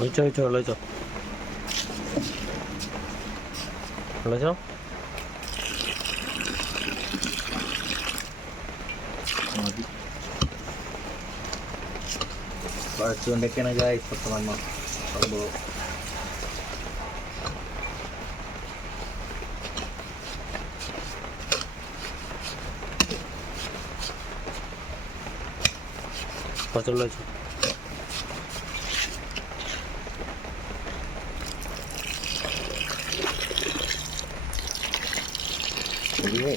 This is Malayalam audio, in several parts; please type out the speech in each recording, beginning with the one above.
ഒഴിച്ചോ ഒഴിച്ചോ വെള്ളം ഒഴിച്ചോ വെള്ളം ഒഴിച്ചോ മതി കുഴച്ചുകൊണ്ടൊക്കെയാണ് ഗായ്സ് അപ്പം നമ്മ സംഭവം കുറച്ച് വെള്ളം ഒഴിച്ചോ പൊതുവേ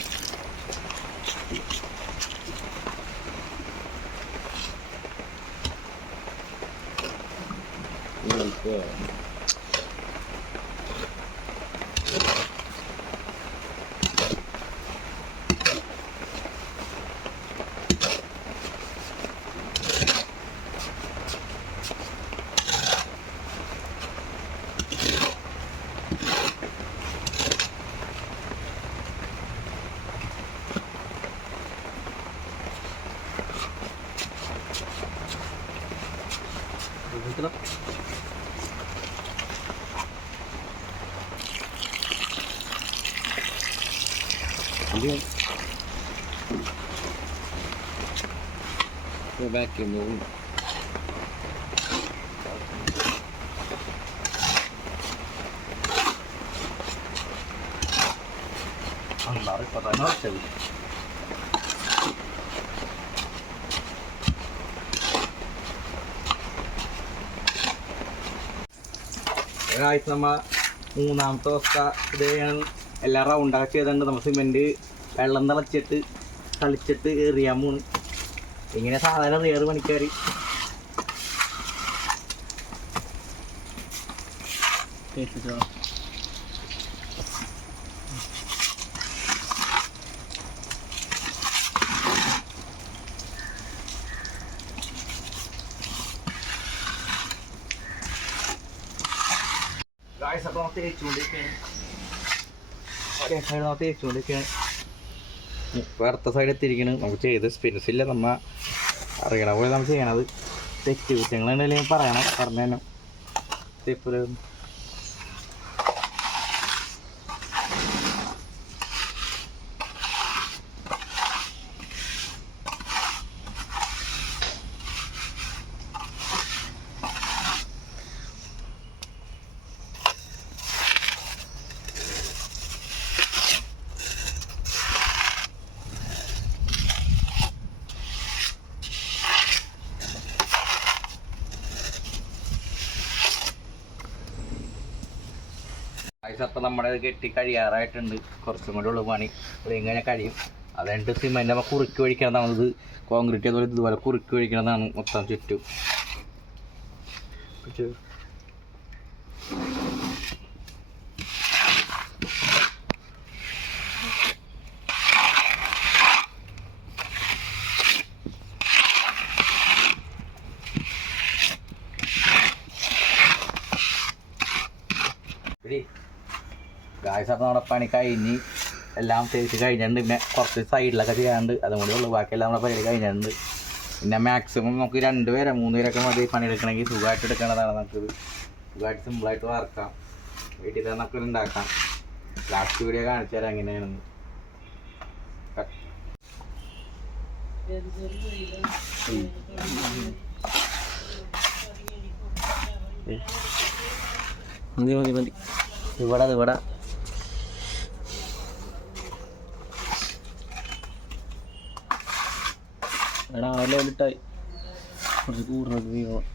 ഇതിലേക്ക് ഒഴിക്കണം ഇത് back in the room. അല്ലാതെ ഇപ്പം തന്നെ വെച്ചത് ഒരാഴ്ച നമ്മ മൂന്നാമത്തെ ദിവസത്തെ ഇത് എല്ലാ റൗണ്ടാക്കി ചെയ്തിട്ടുണ്ട് നമ്മൾ സിമെന്റ് വെള്ളം തിളച്ചിട്ട് കളിച്ചിട്ട് എറിയാൻ പോണ്. ഇങ്ങനെ സാധാരണ എറിയാറ് പണിക്കാർ കേട്ടിട്ടോ വേറത്തെ സൈഡ് എത്തിയിരിക്കണം നമുക്ക് ചെയ്ത് സ്പിൻസ് ഇല്ല നമ്മ അറിയണ പോലെ നമ്മൾ ചെയ്യണത് തെറ്റ് കുറ്റങ്ങളുണ്ടെങ്കിൽ പറയണം പറഞ്ഞു തന്നെ. തെപ്പിൽ ഗായ്സ് അപ്പം നമ്മുടെ കെട്ടി കഴിയാറായിട്ടുണ്ട്. കുറച്ചും കൂടെ ഉള്ളു പണി. അത് എങ്ങനെ കഴിയും? അതുകൊണ്ട് സിമെന്റ് നമ്മൾ കുറുക്കി ഒഴിക്കണതാണ്. ഇത് കോൺക്രീറ്റ് അതുപോലെ ഇതുപോലെ കുറുക്കി ഒഴിക്കണതാണ് മൊത്തം ചുറ്റും. ഗായ്സ് അപ്പം നമ്മുടെ പണി കഴിഞ്ഞ് എല്ലാം തേച്ച് കഴിഞ്ഞിട്ടുണ്ട്. പിന്നെ കുറച്ച് സൈഡിലൊക്കെ ചെയ്യാണ്ട് അതും കൂടി ഉള്ളു. ബാക്കിയെല്ലാം നമ്മുടെ പരിപാടി കഴിഞ്ഞിട്ടുണ്ട്. പിന്നെ മാക്സിമം നമുക്ക് രണ്ട് പേരെ മൂന്ന് പേരൊക്കെ മതി പണിയെടുക്കണമെങ്കിൽ സുഖമായിട്ട് എടുക്കേണ്ടതാണ് നമുക്കിത്. സുഖമായിട്ട് സിമ്പിളായിട്ട് വറക്കാം. വീട്ടിൽ തന്നെ നമുക്ക് ഉണ്ടാക്കാം. ലാസ്റ്റ് വീഡിയോ കാണിച്ചു തരാം എങ്ങനെയാണെന്ന്. മതി മതി മതി. ഇവിടെ ഇവിടെ. എടാ ആ ലെവലിട്ടായി കുറച്ച് കൂടുതൽ വീഴണം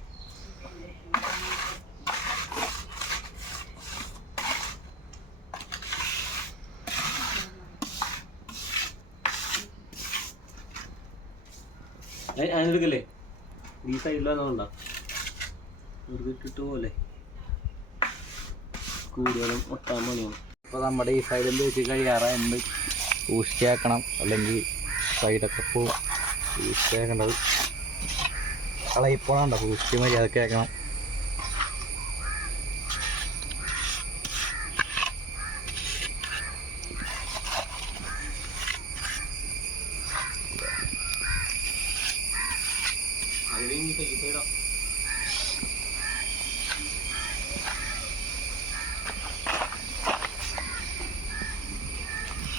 അതിനെടുക്കല്ലേ ഈ സൈഡിലാണോണ്ടാ വെറുതെ ഇട്ടിട്ട് പോലെ കൂടുതലും ഒട്ടാൻ പണിയാണ്. ഇപ്പോൾ നമ്മുടെ ഈ സൈഡിൽ തേച്ച് കഴിയാറായുണ്ട് ഊഷ്ടിയാക്കണം അല്ലെങ്കിൽ സൈഡൊക്കെ പോവും. കേൾക്കേണ്ടത് കള ഇപ്പോഴാണ്ടോ പൂച്ച മതി അത് കേൾക്കണം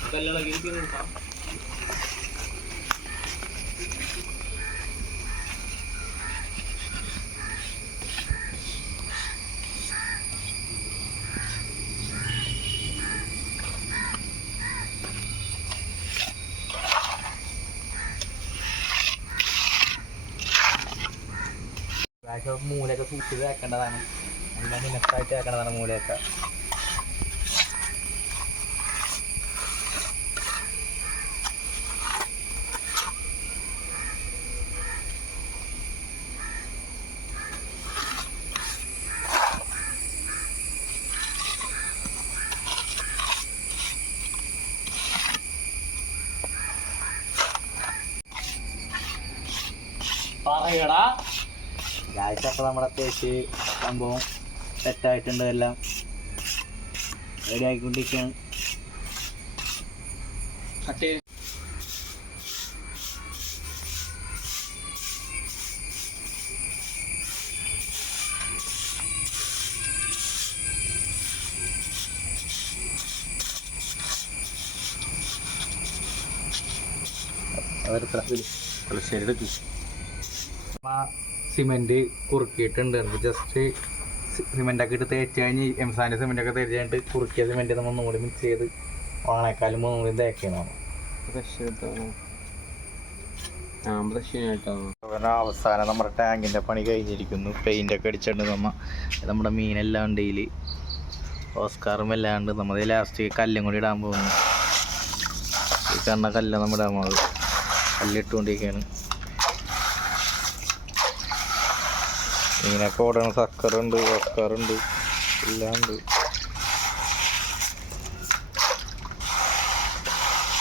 ഇതെല്ലാം ഇരിക്കുന്നുണ്ടോ ബാക്കി മൂലയൊക്കെ സൂക്ഷിച്ച് വെക്കേണ്ടതാണ്. എല്ലാം നിനക്കായിട്ട് വെക്കേണ്ടതാണ് മൂലയൊക്കെ. പറയടാ. ഗായ്സ് അപ്പോൾ നമ്മുടെ തേച്ച് സംഭവം സെറ്റായിട്ടുണ്ട് എല്ലാം റെഡി ആയിക്കൊണ്ടിരിക്കുകയാണ്. കട്ട് ശരി എടുക്കും സിമെന്റ് കുറുക്കിയിട്ടുണ്ട്. ജസ്റ്റ് സിമെന്റ് ഒക്കെ ഇട്ട് തേച്ച് കഴിഞ്ഞ് എംസാന്റെ സിമെന്റ് ഒക്കെ തേച്ച് കഴിഞ്ഞിട്ട് കുറുക്കിയ സിമെന്റ് നമ്മൾ ഒന്നുകൂടി മിക്സ് ചെയ്ത് ഓണേക്കാലും മൂന്നുകൂടി തേക്കണം ബ്രഷ് എടുത്താണോ ആ ബ്രഷ് കേട്ടോ അവസാനം നമ്മുടെ ടാങ്കിന്റെ പണി കഴിഞ്ഞിരിക്കുന്നു. പെയിന്റ് ഒക്കെ അടിച്ചിട്ടുണ്ട് നമ്മ നമ്മുടെ മീനെല്ലാം ഉണ്ട് ഇതിൽ ഓസ്കാറും എല്ലാം ഉണ്ട്. നമ്മൾ ലാസ്റ്റ് കല്ലും കൂടി ഇടാൻ പോകുന്നു. ഈ കണ്ണ കല്ല് നമ്മുടെ കല്ലിട്ടുകൊണ്ടിരിക്കുകയാണ് മീനൊക്കെ ഓടണം സക്കറുണ്ട് വക്കറുണ്ട് എല്ലാം ഉണ്ട്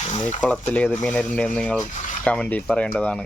ഇനി ഈ കുളത്തിൽ ഏത് മീനുണ്ടെന്ന് നിങ്ങൾ കമന്റിൽ പറയേണ്ടതാണ്.